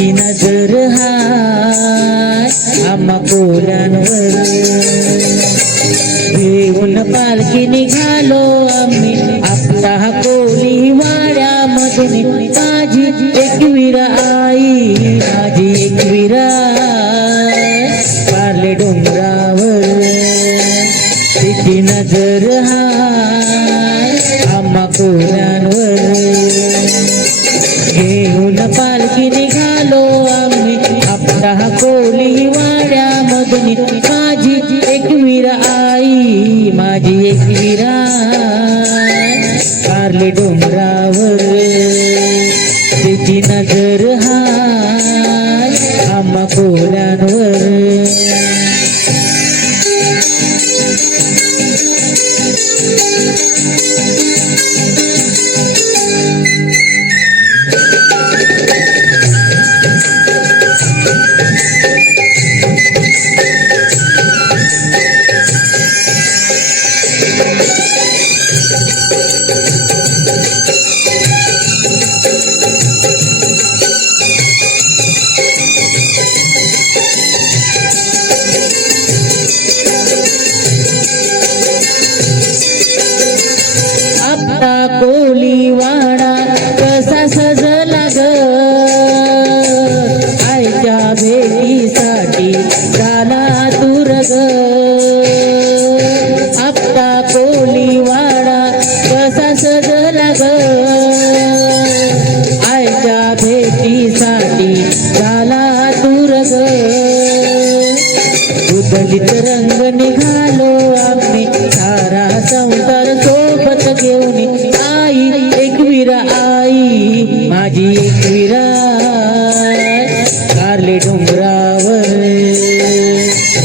तिची नजर हाय आम्हा पोरांवर, घेऊन पालखी निघालो आम्ही आपला कोली वाड्यामधून. माझी एकवीर आई, माझी एकवीर कारले डोंगरावर, तिची नजर हाय आम्हा पोरांवर. घेऊन पालखी निघालो आम्ही आपला कोली वाड्यामधून. माझी एकवीर आई, माझी एकवीर कारले डोंगरावर, तिची नजर हाय आम्हा पोरांवर. आपला कोलीवाडा कसा सजला ग, आईच्या भेटीसाठी झाला दूर ग. आपला कोलीवाडा कसा सजला ग, आईच्या भेटीसाठी झाला दूर ग. उदलित रंग निघालो आम्ही सारा संसार सोबत घेऊन. आई एकवीर आई, माझी एकवीर कारले डोंगरावर,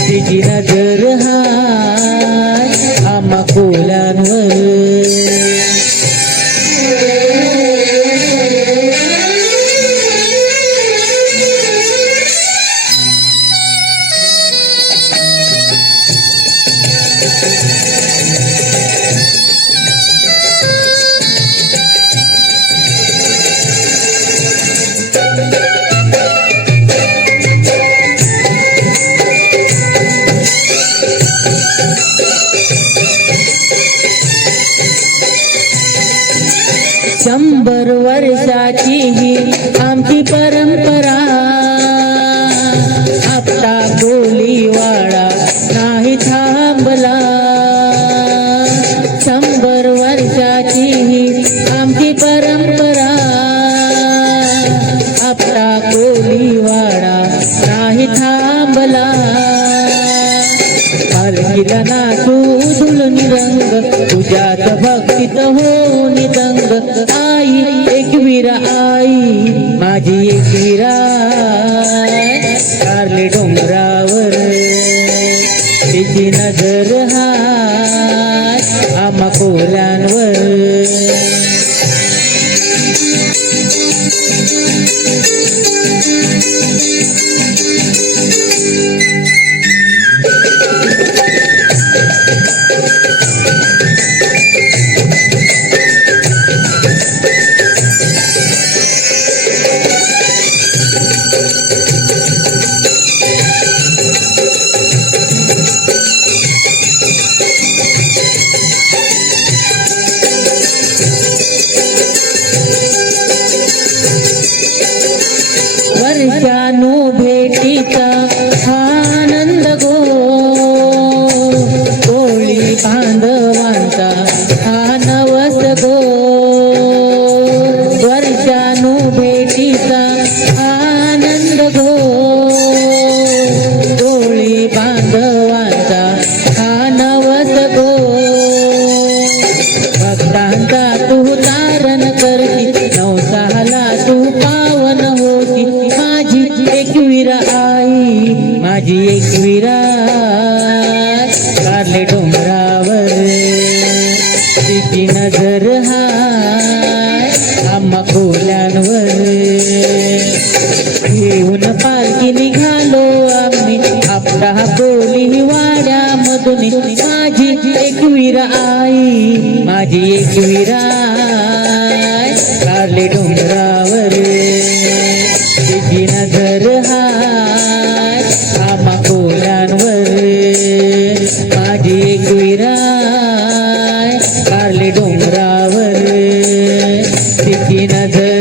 तिची नजर हाय आम्हा पोलांवर. शंभर वर्षाची ही आमची परंपरा, आपला कोलीवाडा नाही थांबला. शंभर वर्षाची ही आमची परंपरा, आपला कोलीवाडा नाही थांबला. पालखीला नाचू दुलनी रंग, तुझ्यात भक्तीत होऊन दंग. आई एकवीर आई, माझी एकवीर कारले डोंगरावर, तिची नजर हाय आम्हा पोलांवर. वर्षानु भेटीचा आनंद गो, कोळी बांधवांचा हा नवस गो. वर्षानु भेटीचा आनंद गो, कोळी बांधवांचा हा नवस गो. भक्तांचा तू तारण करती, नवसाला तू पावन होती. माझी एकवीर आई, माझी एकवीर कारले डोंगरावर, तिची नजर हाय आम्हा कोल्यांवर. घेऊन पालखी निघालो आम्ही आपला कोली वाड्यामधून. माझी एकवीर आई, माझी एकवीर कारले डोंगरावर, तिची नजर तिची नजर